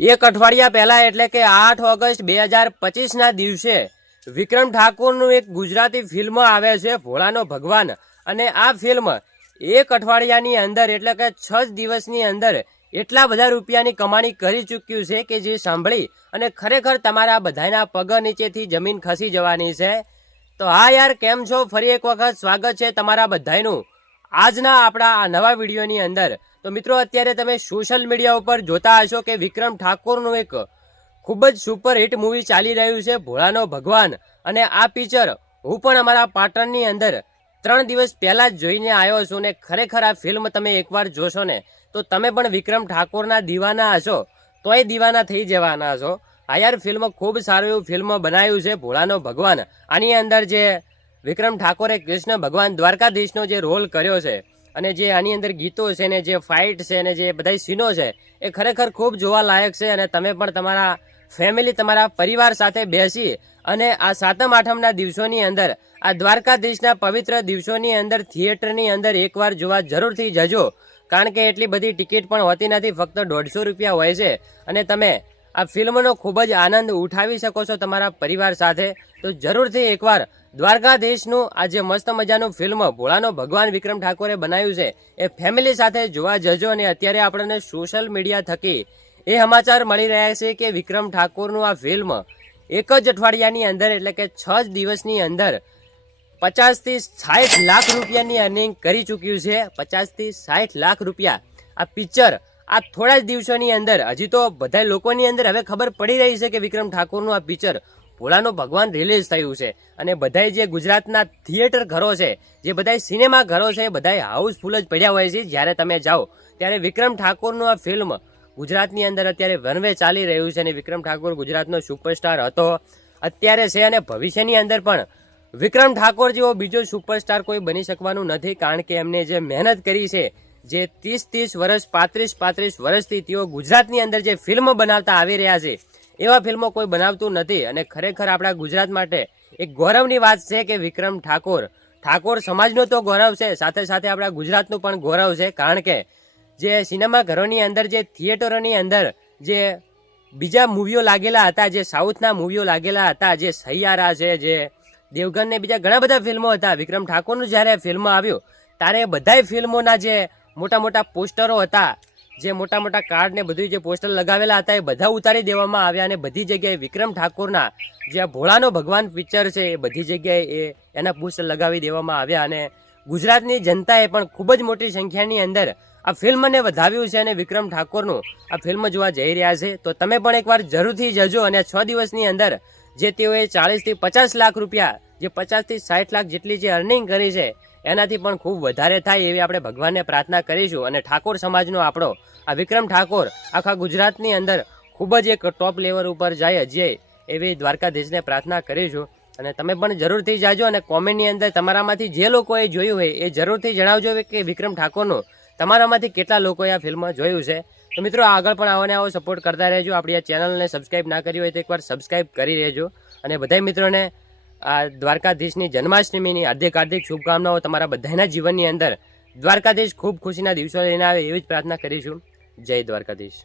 એક અઠવાડિયા પહેલા એટલે કે આઠ ઓગસ્ટ બે હજાર પચીસના દિવસે વિક્રમ ઠાકોરનું એક ગુજરાતી ફિલ્મ આવે છે ભોળાનો ભગવાન. અને આ ફિલ્મ એક અઠવાડિયાની અંદર એટલે કે છ દિવસની અંદર એટલા બધા રૂપિયાની કમાણી કરી ચૂક્યું છે કે જે સાંભળી અને ખરેખર તમારા બધાના પગ નીચેથી જમીન ખસી જવાની છે. તો હા યાર, કેમ છો? ફરી એક વખત સ્વાગત છે તમારા બધાનું આજના આપણા આ નવા વિડીયોની અંદર, તો મિત્રો અત્યારે તમે સોશિયલ મીડિયા ઉપર જોતા હશો કે વિક્રમ ઠાકોરનું એક ખૂબ જ સુપરહિટ મૂવી ચાલી રહ્યું છે, ભોળાનો ભગવાન. અને આ પિક્ચર હું પણ અમારા પાટણની અંદર ત્રણ દિવસ પહેલાં જ જોઈને આવ્યો છું ને ખરેખર આ ફિલ્મ તમે એકવાર જોશો ને, તો તમે પણ વિક્રમ ઠાકોરના દીવાના હશો, તોય દીવાના થઈ જવાના હશો આ યાર ફિલ્મ ખૂબ સારું એવું ફિલ્મ બનાવ્યું છે, ભોળાનો ભગવાન. આની અંદર જે વિક્રમ ઠાકોરે કૃષ્ણ ભગવાન દ્વારકાધીશનો જે રોલ કર્યો છે અને જે આની અંદર ગીતો છે ને જે ફાઇટ છે ને જે બધા સીનો છે, એ ખરેખર ખૂબ જોવા લાયક છે અને તમે પણ તમારા ફેમિલી તમારા પરિવાર સાથે બેસી અને આ સાતમ આઠમના દિવસોની અંદર, આ દ્વારકાધીશના પવિત્ર દિવસોની અંદર થિયેટરની અંદર એકવાર જોવા જરૂરથી જજો. કારણ કે એટલી બધી ટિકિટ પણ હોતી નથી, ફક્ત દોઢસો રૂપિયા હોય છે અને તમે આ ફિલ્મનો ખૂબ જ આનંદ ઉઠાવી શકો છો તમારા પરિવાર સાથે. તો જરૂરથી એકવાર દ્વારકાધીશનું આજે મસ્ત મજાનું ફિલ્મ ભોળાનો ભગવાન વિક્રમ ઠાકોરે બનાવ્યું છે. એ ફેમિલી સાથે જોવા જજો અને અત્યારે આપણને સોશિયલ મીડિયા થકી એ સમાચાર મળી રહ્યા છે કે વિક્રમ ઠાકોરનું આ ફિલ્મ એક જ અઠવાડિયાની અંદર એટલે કે છ જ દિવસની અંદર પચાસથી સાઠ લાખ રૂપિયાની અર્નિંગ કરી ચૂક્યું છે. પચાસથી સાઠ લાખ રૂપિયા. આ પિક્ચર આ થોડા જ દિવસોની અંદર, હજી તો બધા લોકોની અંદર હવે ખબર પડી રહી છે કે વિક્રમ ઠાકોરનું આ પિક્ચર ભોળાનો ભગવાન રિલીઝ થયું છે. અને બધાય જે ગુજરાતના થિયેટર ઘરો છે, જે બધાય સિનેમા ઘરો છે, બધાય હાઉસફુલ જ પડ્યા હોય છે. જ્યારે તમે જાઓ, ત્યારે વિક્રમ ઠાકોરનું આ ફિલ્મ ગુજરાતની અંદર અત્યારે વનવે ચાલી રહ્યું છે અને વિક્રમ ઠાકોર ગુજરાતનો સુપરસ્ટાર હતો. અત્યારે છે અને ભવિષ્યની અંદર પણ વિક્રમ ઠાકોર જેવો બીજો સુપરસ્ટાર કોઈ બની શકવાનું નથી, કારણ કે એમને જે મહેનત કરી છે, જે ત્રીસ ત્રીસ વર્ષ, પાંત્રીસ પાંત્રીસ વર્ષથી તેઓ ગુજરાતની અંદર જે ફિલ્મ બનાવતા આવી રહ્યા છે એવા ફિલ્મો કોઈ બનાવતું નથી અને ખરેખર આપણા ગુજરાત માટે એક ગૌરવની વાત છે કે વિક્રમ ઠાકોર. ઠાકોર સમાજનો તો ગૌરવ છે, સાથે સાથે આપણા ગુજરાતનું પણ ગૌરવ છે, કારણ કે જે સિનેમા ઘરોની અંદર, જે થિયેટરોની અંદર જે બીજા મૂવીઓ લાગેલા હતા, જે સાઉથના મૂવીઓ લાગેલા હતા, જે સૈયારા છે, જે દેવગન ને બીજા ઘણા બધા ફિલ્મો હતા. વિક્રમ ઠાકોરનું જ્યારે ફિલ્મ આવ્યું, ત્યારે બધાય ફિલ્મોના જે મોટા મોટા પોસ્ટરો હતા જે મોટા મોટા કાર્ડ ને બધું જે પોસ્ટર લગાવેલા હતા એ બધા ઉતારી દેવામાં આવ્યા અને બધી જગ્યાએ વિક્રમ ઠાકોરના જે આ ભોળાનો ભગવાન પિક્ચર છે એ બધી જગ્યાએ એ એના પોસ્ટર લગાવી દેવામાં આવ્યા અને ગુજરાતની જનતાએ પણ ખૂબ જ મોટી સંખ્યાની અંદર આ ફિલ્મને વધાવ્યું છે અને વિક્રમ ઠાકોરનું આ ફિલ્મ જોવા જઈ રહ્યા છે. તો તમે પણ એકવાર જરૂરથી જજો અને છ દિવસની અંદર જે તેઓએ ચાળીસથી પચાસ લાખ રૂપિયા, જે પચાસથી સાઠ લાખ જેટલી જે અર્નિંગ કરી છે એનાથી પણ ખૂબ વધારે થાય એવી આપણે ભગવાનને પ્રાર્થના કરીશું. અને ઠાકોર સમાજનો આપણો, આ વિક્રમ ઠાકોર આખા ગુજરાતની અંદર ખૂબ જ એક ટોપ લેવલ ઉપર જાય જે એવી દ્વારકાધીશને પ્રાર્થના કરીશું. અને તમે પણ જરૂરથી જાજો અને કોમેન્ટની અંદર તમારામાંથી જે લોકોએ જોયું હોય એ જરૂરથી જણાવજો કે વિક્રમ ઠાકોરનું તમારામાંથી કેટલા લોકોએ આ ફિલ્મ જોયું છે. તો મિત્રો આગળ પણ આવોને આવો સપોર્ટ કરતા રહેજો. આપણી આ ચેનલને સબસ્ક્રાઈબ ના કરી હોય તો એકવાર સબસ્ક્રાઈબ કરી રહેજો અને બધા મિત્રોને આ દ્વારકાધીશની જન્માષ્ટમીની હાર્દિક હાર્દિક શુભકામનાઓ તમારા બધાના જીવનની અંદર. દ્વારકાધીશ ખૂબ ખુશીના દિવસો લઈને આવે એવી જ પ્રાર્થના કરીશું. જય દ્વારકાધીશ.